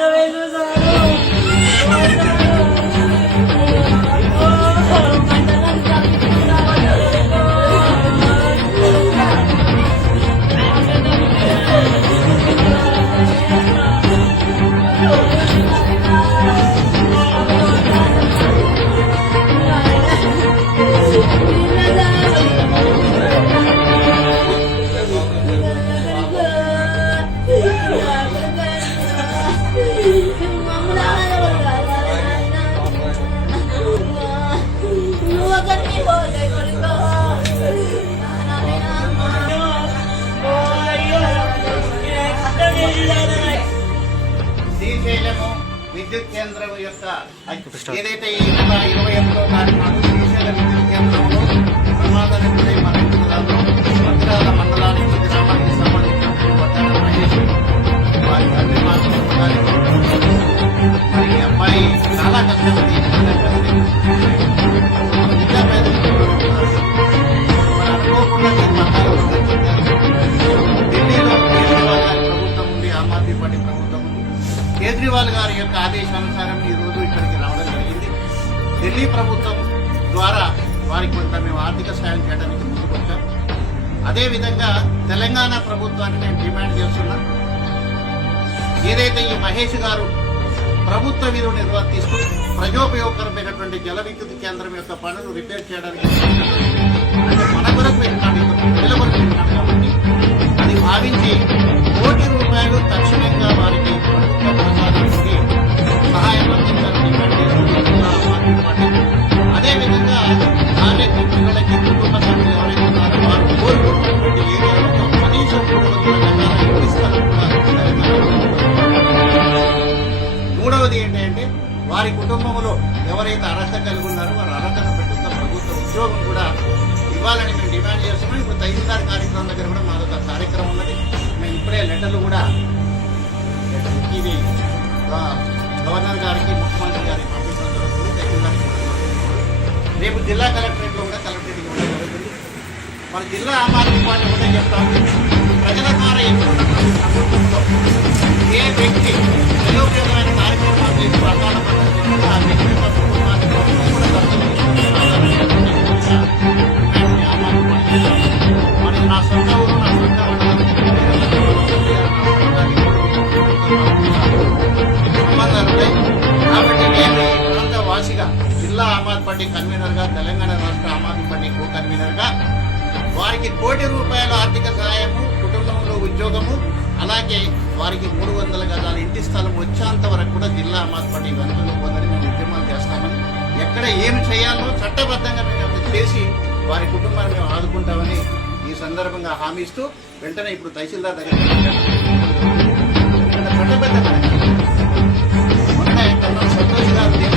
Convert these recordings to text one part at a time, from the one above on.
Hasta luego. విద్యుత్ కేంద్రం యొక్క ఏదైతే ఈ నెల ఇరవై ఎనిమిదో తారీఖు నాడు శ్రీశైల విద్యుత్ కేంద్రంలో ప్రమాదానికి భద్రాల మండలానికి కేజ్రీవాల్ గారి యొక్క ఆదేశానుసారం ఈ రోజు ఇక్కడికి రావడం జరిగింది. ఢిల్లీ ప్రభుత్వం ద్వారా వారికి కొంత మేము ఆర్థిక సాయం చేయడానికి ముందుకొచ్చాం అదేవిధంగా తెలంగాణ ప్రభుత్వాన్ని నేను డిమాండ్ చేస్తున్నా. ఏదైతే ఈ మహేష్ గారు ప్రభుత్వ విధులు నిర్వర్తిస్తూ ప్రజోపయోగకరమైనటువంటి జల విద్యుత్ కేంద్రం యొక్క పనులు రిపేర్ చేయడానికి మన కొరకు పెట్టినాడు ప్రజల కొరకు పెట్టినాడు కాబట్టి అది భావించి కోటి రూపాయలు తక్షణం వారి కుటుంబంలో ఎవరైతే అర్హత కలిగి ఉన్నారో వారు అర్హతను పెట్టుకున్న ప్రభుత్వ ఉద్యోగం కూడా ఇవ్వాలని మేము డిమాండ్ చేస్తున్నాం. ఇప్పుడు తహసీల్దార్ కార్యక్రమం దగ్గర కూడా మాదొక కార్యక్రమం ఉన్నది. మేము ఇప్పుడే లెటర్లు కూడా ఇది గవర్నర్ గారికి ముఖ్యమంత్రి గారికి పంపించడం జరుగుతుంది తహసీల్దార్ రేపు జిల్లా కలెక్టరేట్లో కూడా కలెక్టరేట్కి ఇవ్వడం జరుగుతుంది. మన జిల్లా ఆమ్ ఆద్మీ పార్టీ కూడా చెప్తాము ప్రజల ద్వారా ఎన్నుకున్నటువంటి ప్రభుత్వంలో ఏ వ్యక్తి ప్రయోజనమైన జిల్లా ఆమ్ ఆద్మీ పార్టీ కన్వీనర్గా తెలంగాణ రాష్ట్ర ఆమ్ ఆద్మీ పార్టీ కో కన్వీనర్గా వారికి కోటి రూపాయల ఆర్థిక సహాయము కుటుంబంలో ఉద్యోగము అలాగే వారికి మూడు వందల గజాల ఇంటి స్థలం వచ్చేంత వరకు కూడా జిల్లా ఆమ్ పార్టీ వెనుకలో పొందని మేము ఉద్యమాలు చేస్తామని ఎక్కడ ఏమి చేయాలో చట్టబద్ధంగా మేము చేసి వారి కుటుంబాన్ని మేము ఆదుకుంటామని ఈ సందర్భంగా హామీ ఇస్తూ వెంటనే ఇప్పుడు తహసీల్దార్ దగ్గర చట్టబద్ధమైన సంతోష్ గారు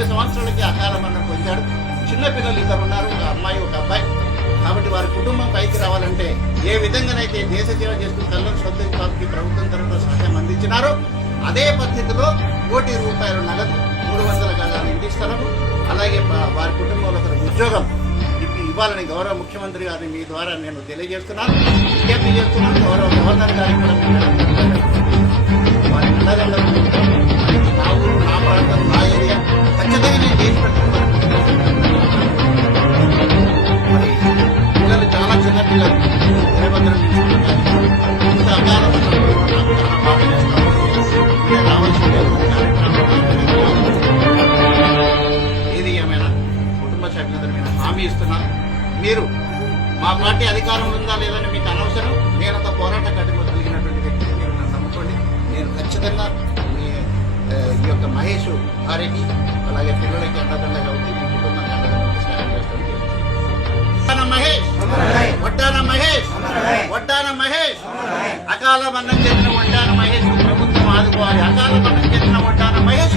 ఏడు సంవత్సరాలకి అకాల మరణం పొందాడు. చిన్నపిల్లలు ఇద్దరు ఉన్నారు ఒక అమ్మాయి ఒక అబ్బాయి. కాబట్టి వారి కుటుంబం పైకి రావాలంటే ఏ విధంగానైతే దేశ సేవ చేస్తూ కల్లం శ్రద్ధ బాబుకి ప్రభుత్వం తరఫున సహాయం అందించినారో అదే పద్ధతిలో కోటి రూపాయలు నగదు మూడు వందల గజాల ఇంటి స్థలము అలాగే వారి కుటుంబంలో ఉద్యోగం ఇవ్వాలని గౌరవ ముఖ్యమంత్రి గారిని మీ ద్వారా నేను తెలియజేస్తున్నాను. విజ్ఞప్తి చేస్తున్నాను గౌరవ గవర్నర్ గారిని కూడా ఏది ఏమైనా కుటుంబ సభ్యులందరూ నేను హామీ ఇస్తున్నాను మీరు మా పార్టీ అధికారంలో ఉందా లేదని మీకు అనవసరం. నేనంత పోరాట కట్టుబడి కలిగినటువంటి వ్యక్తిని మీరు నన్ను నమ్ముకోండి. నేను ఖచ్చితంగా మీ ఈ యొక్క మహేష్ భార్యకి అలాగే పిల్లలకి అండదండగా ఉంది మీ కుటుంబానికి అండదండ ఉండి సాయం చేస్తాను. వడ్డాన మహేష్. అకాల మరణం చెందిన వడ్డాన మహేష్ ప్రభుత్వం ఆదుకోవాలి. అకాల మరణం చెందిన వడ్డాన మహేష్